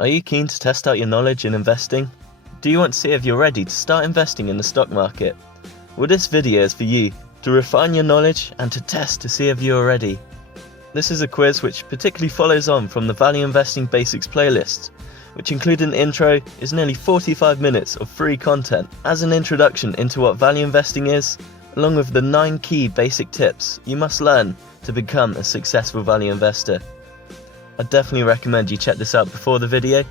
Are you keen to test out your knowledge in investing? Do you want to see if you're ready to start investing in the stock market? Well, this video is for you to refine your knowledge and to test to see if you're ready. This is a quiz which particularly follows on from the Value Investing Basics playlist, which include an intro, is nearly 45 minutes of free content as an introduction into what value investing is, along with the 9 key basic tips you must learn to become a successful value investor. I definitely recommend you check this out before the video.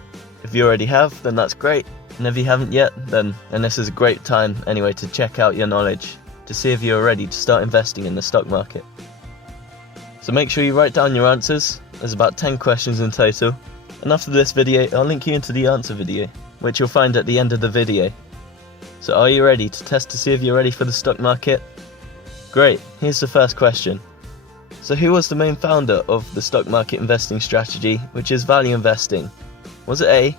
If you already have, then that's great, and if you haven't yet, then this is a great time anyway to check out your knowledge, to see if you're ready to start investing in the stock market. So make sure you write down your answers. There's about 10 questions in total, and after this video I'll link you into the answer video, which you'll find at the end of the video. So are you ready to test to see if you're ready for the stock market? Great, here's the first question. So who was the main founder of the stock market investing strategy, which is value investing? Was it A,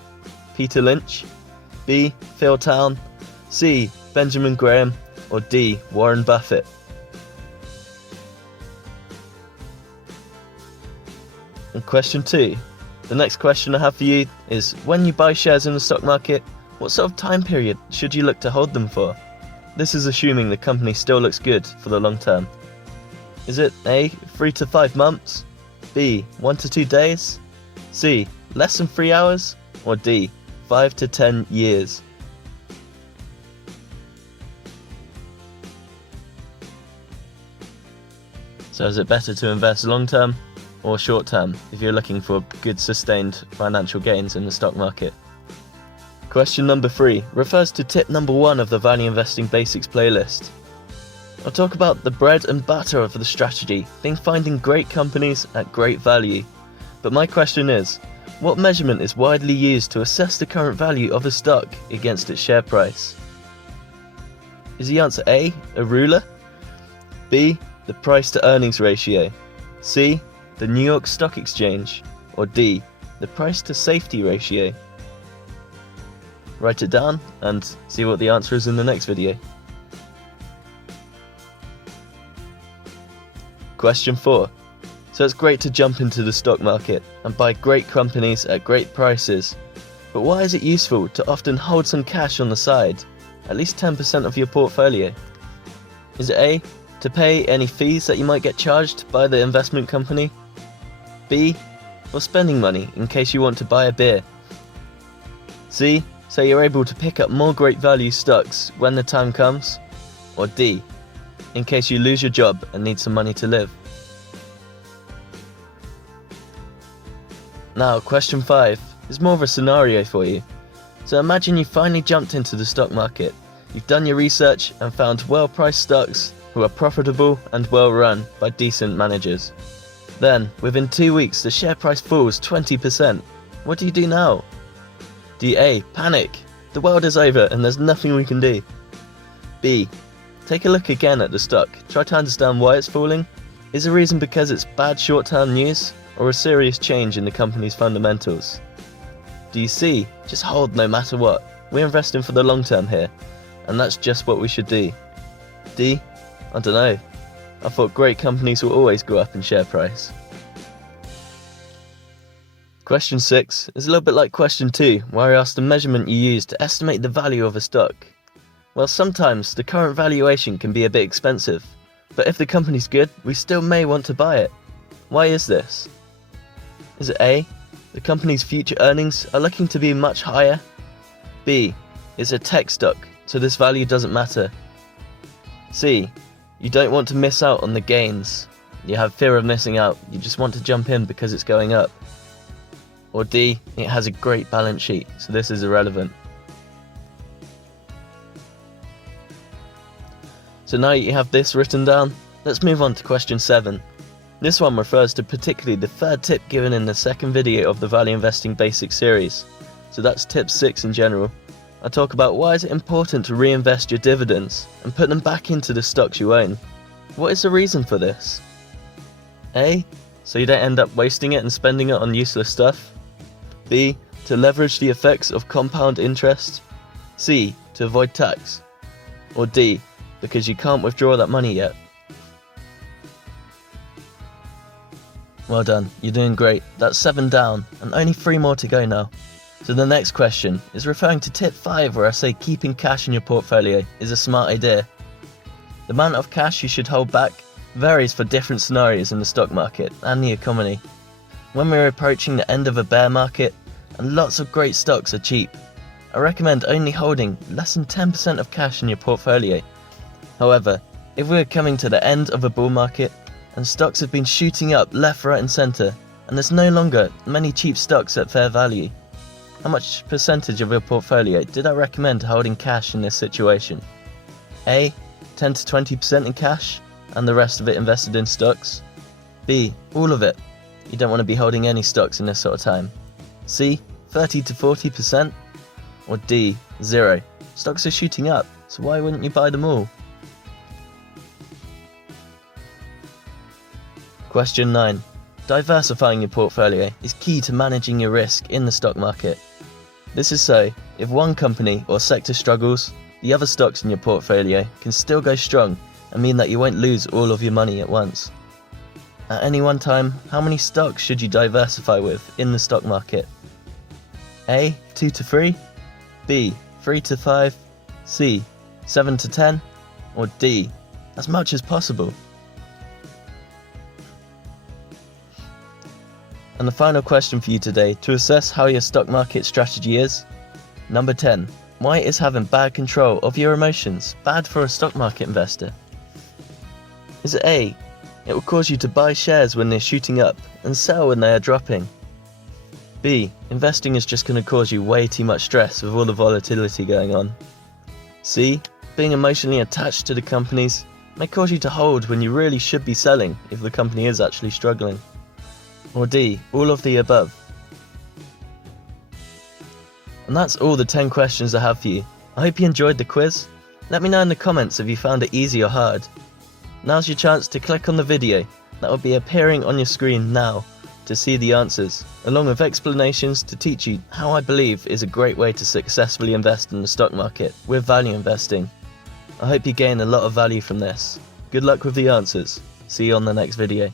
Peter Lynch, B, Phil Town, C, Benjamin Graham, or D, Warren Buffett? And question 2. The next question I have for you is, when you buy shares in the stock market, what sort of time period should you look to hold them for? This is assuming the company still looks good for the long term. Is it A, 3 to 5 months, B, 1 to 2 days, C, less than 3 hours, or D, 5 to 10 years? So is it better to invest long term or short term if you're looking for good sustained financial gains in the stock market? Question number 3 refers to tip number 1 of the Value Investing Basics playlist. I'll talk about the bread and butter of the strategy, being finding great companies at great value. But my question is, what measurement is widely used to assess the current value of a stock against its share price? Is the answer A, a ruler, B, the price to earnings ratio, C, the New York Stock Exchange, or D, the price to safety ratio? Write it down and see what the answer is in the next video. Question 4. So it's great to jump into the stock market and buy great companies at great prices, but why is it useful to often hold some cash on the side, at least 10% of your portfolio? Is it A, to pay any fees that you might get charged by the investment company, B, for spending money in case you want to buy a beer, C, so you're able to pick up more great value stocks when the time comes, or D, in case you lose your job and need some money to live? Now, question 5 is more of a scenario for you. So imagine you finally jumped into the stock market. You've done your research and found well-priced stocks who are profitable and well-run by decent managers. Then, within 2 weeks, the share price falls 20%. What do you do now? Do you A, panic? The world is over and there's nothing we can do. B, take a look again at the stock, try to understand why it's falling. Is the reason because it's bad short-term news, or a serious change in the company's fundamentals? Do you C, just hold no matter what, we're investing for the long term here, and that's just what we should do? D, I don't know, I thought great companies will always go up in share price. Question 6 is a little bit like question 2, where I asked the measurement you use to estimate the value of a stock. Well, sometimes the current valuation can be a bit expensive, but if the company's good, we still may want to buy it. Why is this? Is it A, the company's future earnings are looking to be much higher? B, it's a tech stock, so this value doesn't matter? C, you don't want to miss out on the gains. You have fear of missing out, you just want to jump in because it's going up? Or D, it has a great balance sheet, so this is irrelevant? So now you have this written down, let's move on to question 7. This one refers to particularly the third tip given in the second video of the Value Investing Basics series. So that's tip 6 in general. I talk about why is it important to reinvest your dividends and put them back into the stocks you own. What is the reason for this? A, so you don't end up wasting it and spending it on useless stuff. B, to leverage the effects of compound interest. C, to avoid tax. Or D, because you can't withdraw that money yet. Well done, you're doing great. That's 7 down, and only 3 more to go now. So the next question is referring to tip 5, where I say keeping cash in your portfolio is a smart idea. The amount of cash you should hold back varies for different scenarios in the stock market and the economy. When we're approaching the end of a bear market and lots of great stocks are cheap, I recommend only holding less than 10% of cash in your portfolio. However, if we're coming to the end of a bull market and stocks have been shooting up left, right and centre, and there's no longer many cheap stocks at fair value, how much percentage of your portfolio did I recommend holding cash in this situation? A. 10 to 20% in cash and the rest of it invested in stocks. B. All of it. You don't want to be holding any stocks in this sort of time. C. 30 to 40%. Or D. 0. Stocks are shooting up, so why wouldn't you buy them all? Question 9. Diversifying your portfolio is key to managing your risk in the stock market. This is so, if one company or sector struggles, the other stocks in your portfolio can still go strong and mean that you won't lose all of your money at once. At any one time, how many stocks should you diversify with in the stock market? A. 2 to 3, B. 3 to 5, C. 7 to 10, or D. As much as possible. And the final question for you today to assess how your stock market strategy is. Number 10. Why is having bad control of your emotions bad for a stock market investor? Is it A. It will cause you to buy shares when they're shooting up and sell when they are dropping? B. Investing is just going to cause you way too much stress with all the volatility going on. C. Being emotionally attached to the companies may cause you to hold when you really should be selling if the company is actually struggling. Or D. All of the above. And that's all the 10 questions I have for you. I hope you enjoyed the quiz. Let me know in the comments if you found it easy or hard. Now's your chance to click on the video that will be appearing on your screen now to see the answers, along with explanations to teach you how I believe is a great way to successfully invest in the stock market with value investing. I hope you gain a lot of value from this. Good luck with the answers. See you on the next video.